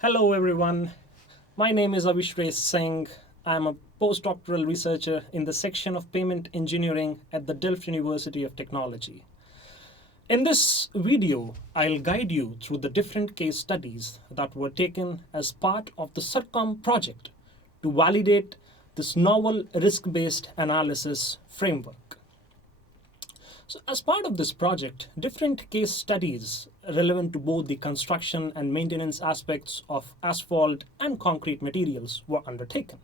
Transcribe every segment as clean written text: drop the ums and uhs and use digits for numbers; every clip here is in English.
Hello, everyone. My name is Avishray Singh. I'm a postdoctoral researcher in the section of payment engineering at the Delft University of Technology. In this video, I'll guide you through the different case studies that were taken as part of the CERCOM project to validate this novel risk-based analysis framework. So as part of this project, different case studies relevant to both the construction and maintenance aspects of asphalt and concrete materials were undertaken.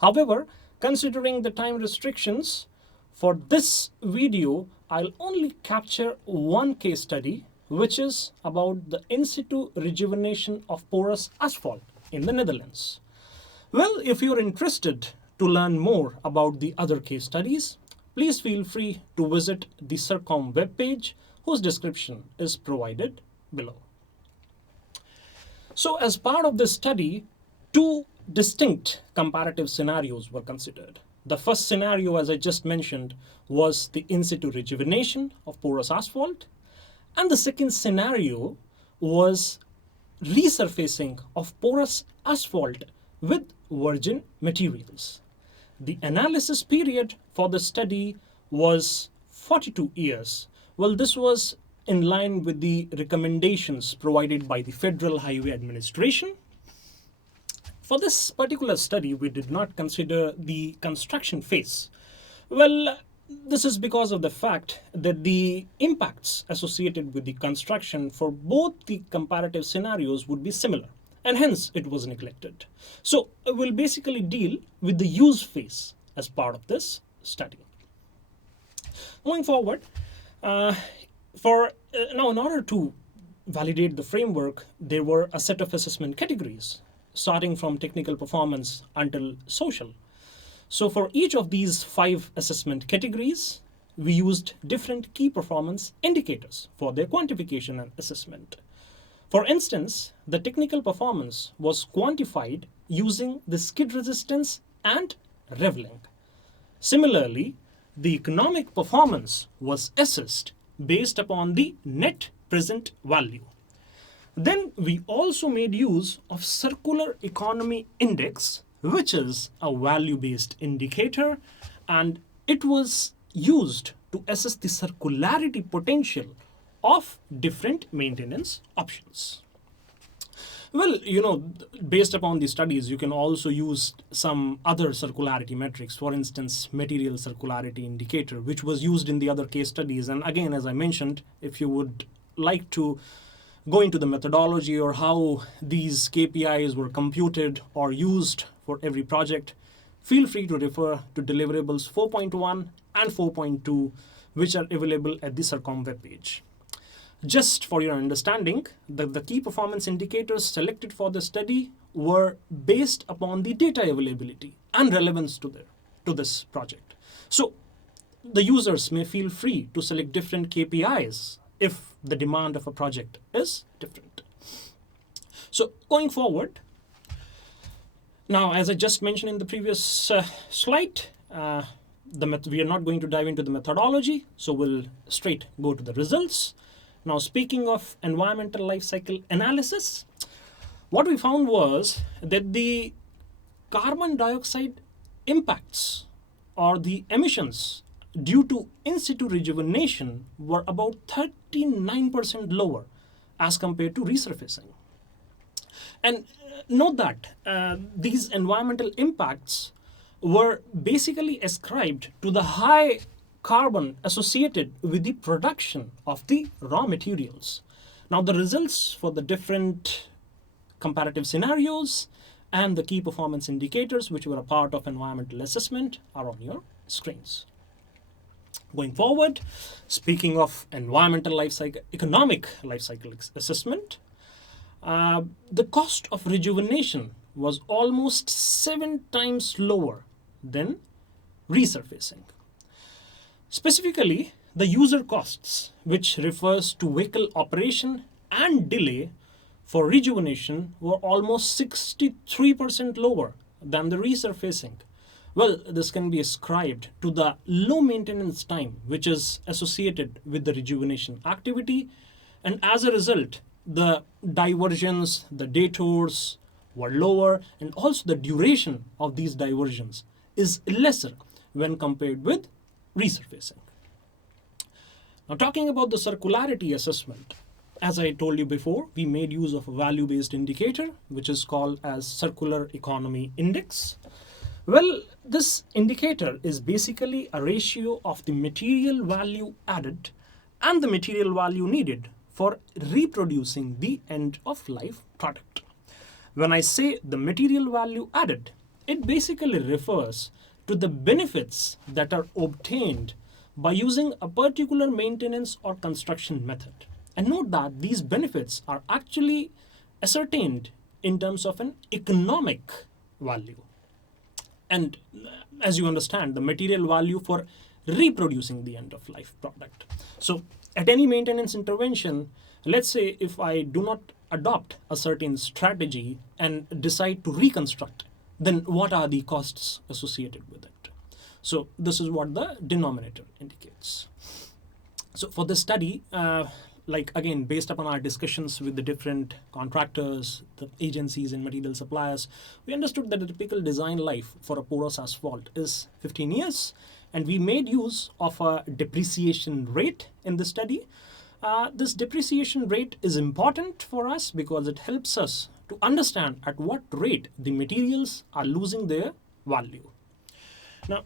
However, considering the time restrictions, for this video, I'll only capture one case study, which is about the in situ rejuvenation of porous asphalt in the Netherlands. Well, if you're interested to learn more about the other case studies, please feel free to visit the CERCOM webpage, whose description is provided below. So as part of this study, two distinct comparative scenarios were considered. The first scenario, as I just mentioned, was the in situ rejuvenation of porous asphalt. And the second scenario was resurfacing of porous asphalt with virgin materials. The analysis period for the study was 42 years. Well, this was in line with the recommendations provided by the Federal Highway Administration. For this particular study, we did not consider the construction phase. Well, this is because of the fact that the impacts associated with the construction for both the comparative scenarios would be similar, and hence it was neglected. So we'll basically deal with the use phase as part of this study. Moving forward, now in order to validate the framework, there were a set of assessment categories, starting from technical performance until social. So for each of these 5 assessment categories, we used different key performance indicators for their quantification and assessment. For instance, the technical performance was quantified using the skid resistance and rev-link. Similarly, the economic performance was assessed based upon the net present value. Then we also made use of circular economy index, which is a value-based indicator, and it was used to assess the circularity potential of different maintenance options. Well, based upon the studies, you can also use some other circularity metrics, for instance, material circularity indicator, which was used in the other case studies. And again, as I mentioned, if you would like to go into the methodology or how these KPIs were computed or used for every project, feel free to refer to deliverables 4.1 and 4.2, which are available at the CERCOM webpage. Just for your understanding, the key performance indicators selected for the study were based upon the data availability and relevance to this project. So the users may feel free to select different KPIs if the demand of a project is different. So going forward, now as I just mentioned in the previous slide, we are not going to dive into the methodology, so we'll straight go to the results. Now, speaking of environmental life cycle analysis, what we found was that the carbon dioxide impacts or the emissions due to in situ rejuvenation were about 39% lower as compared to resurfacing. And note that these environmental impacts were basically ascribed to the high carbon associated with the production of the raw materials. Now, the results for the different comparative scenarios and the key performance indicators, which were a part of environmental assessment, are on your screens. Going forward, speaking of environmental life cycle, economic life cycle assessment, the cost of rejuvenation was almost 7 times lower than resurfacing. Specifically, the user costs, which refers to vehicle operation and delay for rejuvenation, were almost 63% lower than the resurfacing. Well, this can be ascribed to the low maintenance time which is associated with the rejuvenation activity, and as a result, the diversions, the detours were lower, and also the duration of these diversions is lesser when compared with resurfacing. Now, talking about the circularity assessment, as I told you before, we made use of a value-based indicator, which is called as Circular Economy Index. Well, this indicator is basically a ratio of the material value added and the material value needed for reproducing the end-of-life product. When I say the material value added, it basically refers to the benefits that are obtained by using a particular maintenance or construction method. And note that these benefits are actually ascertained in terms of an economic value. And as you understand, the material value for reproducing the end of life product. So at any maintenance intervention, let's say if I do not adopt a certain strategy and decide to reconstruct, then what are the costs associated with it? So this is what the denominator indicates. So for this study, again, based upon our discussions with the different contractors, the agencies and material suppliers, we understood that the typical design life for a porous asphalt is 15 years. And we made use of a depreciation rate in the study. This depreciation rate is important for us because it helps us to understand at what rate the materials are losing their value. Now,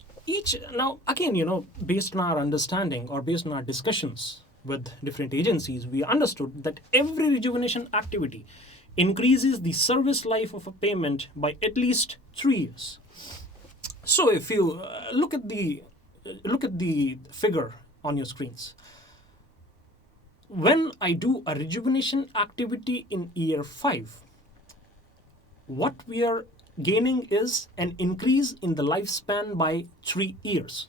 again, based on our understanding or based on our discussions with different agencies, we understood that every rejuvenation activity increases the service life of a pavement by at least 3 years. So if you look at the figure on your screens, when I do a rejuvenation activity in year 5, what we are gaining is an increase in the lifespan by 3 years.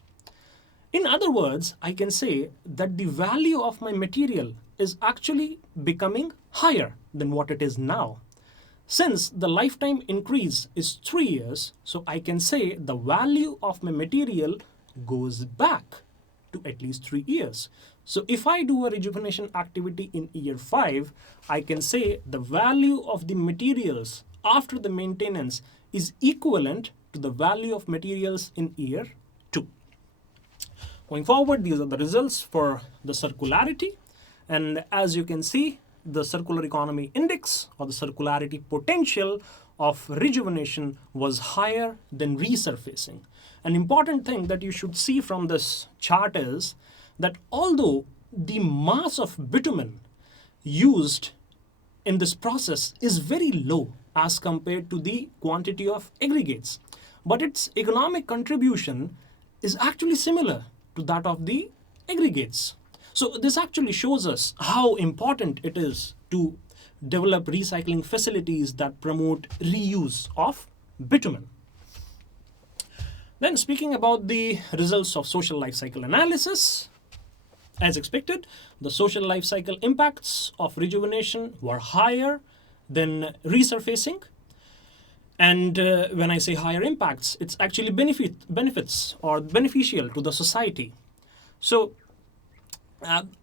In other words, I can say that the value of my material is actually becoming higher than what it is now. Since the lifetime increase is 3 years, so I can say the value of my material goes back to at least 3 years. So if I do a rejuvenation activity in year 5, I can say the value of the materials after the maintenance is equivalent to the value of materials in year 2. Going forward, these are the results for the circularity. And as you can see, the circular economy index or the circularity potential of rejuvenation was higher than resurfacing. An important thing that you should see from this chart is that although the mass of bitumen used in this process is very low as compared to the quantity of aggregates, but its economic contribution is actually similar to that of the aggregates. So this actually shows us how important it is to develop recycling facilities that promote reuse of bitumen. Then speaking about the results of social life cycle analysis, as expected, the social life cycle impacts of rejuvenation were higher than resurfacing. And when I say higher impacts, it's actually benefits or beneficial to the society. So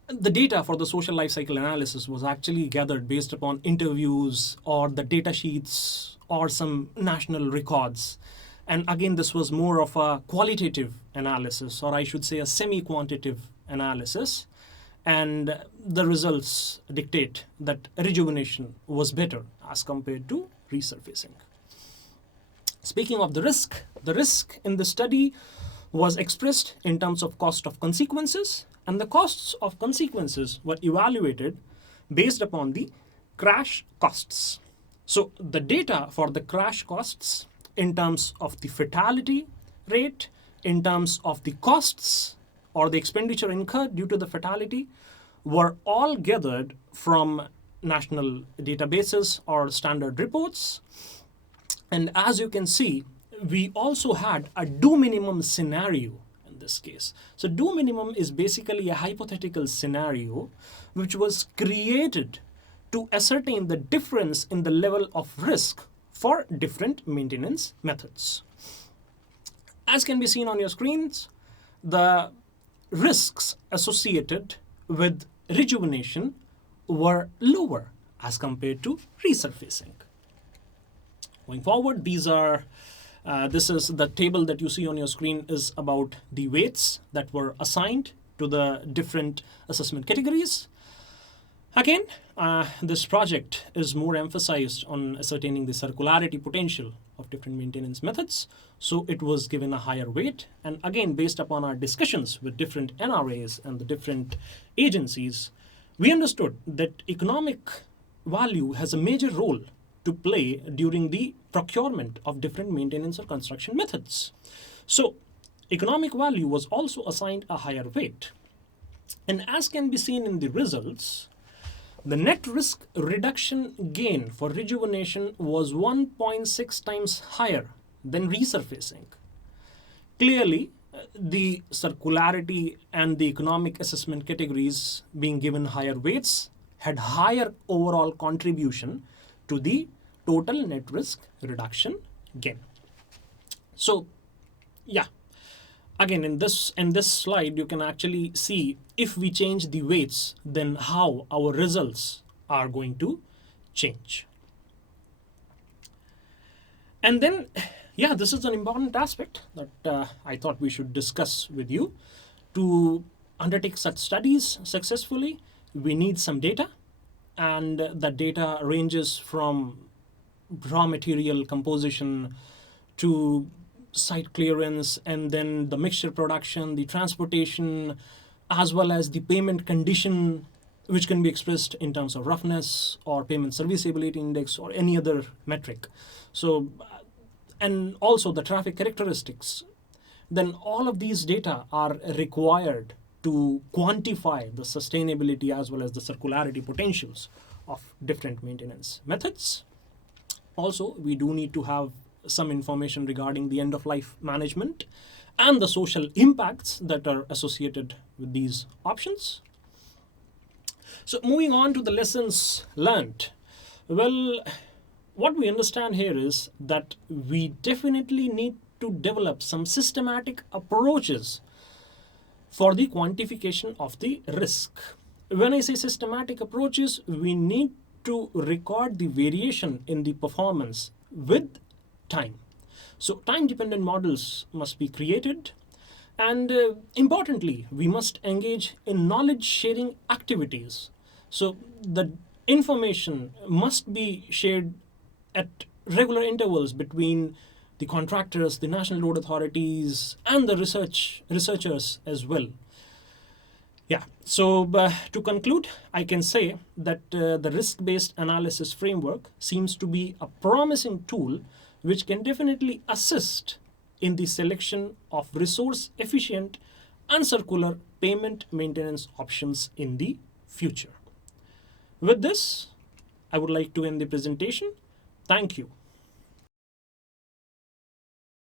the data for the social life cycle analysis was actually gathered based upon interviews or the data sheets or some national records. And again, this was more of a qualitative analysis, or I should say a semi-quantitative analysis. And the results dictate that rejuvenation was better as compared to resurfacing. Speaking of the risk in the study was expressed in terms of cost of consequences, and the costs of consequences were evaluated based upon the crash costs. So the data for the crash costs in terms of the fatality rate, in terms of the costs or the expenditure incurred due to the fatality, were all gathered from national databases or standard reports. And as you can see, we also had a do minimum scenario in this case. So do minimum is basically a hypothetical scenario which was created to ascertain the difference in the level of risk for different maintenance methods. As can be seen on your screens, the risks associated with rejuvenation were lower as compared to resurfacing. Going forward, this is the table that you see on your screen is about the weights that were assigned to the different assessment categories. Again, this project is more emphasized on ascertaining the circularity potential of different maintenance methods, so it was given a higher weight. And again, based upon our discussions with different NRAs and the different agencies, we understood that economic value has a major role to play during the procurement of different maintenance or construction methods. So economic value was also assigned a higher weight. And as can be seen in the results, the net risk reduction gain for rejuvenation was 1.6 times higher than resurfacing. Clearly, the circularity and the economic assessment categories being given higher weights had higher overall contribution to the total net risk reduction gain. So, yeah. Again, in this slide, you can actually see if we change the weights, then how our results are going to change. And then, yeah, this is an important aspect that I thought we should discuss with you. To undertake such studies successfully, we need some data, and that data ranges from raw material composition to site clearance, and then the mixture production, the transportation, as well as the payment condition, which can be expressed in terms of roughness or payment serviceability index or any other metric. So, and also the traffic characteristics. Then all of these data are required to quantify the sustainability as well as the circularity potentials of different maintenance methods. Also, we do need to have some information regarding the end-of-life management and the social impacts that are associated with these options. So moving on to the lessons learned. Well, what we understand here is that we definitely need to develop some systematic approaches for the quantification of the risk. When I say systematic approaches, we need to record the variation in the performance with time. So time-dependent models must be created, and importantly, we must engage in knowledge-sharing activities. So the information must be shared at regular intervals between the contractors, the national road authorities, and the researchers as well. Yeah, so to conclude, I can say that the risk-based analysis framework seems to be a promising tool which can definitely assist in the selection of resource-efficient and circular payment maintenance options in the future. With this, I would like to end the presentation. Thank you.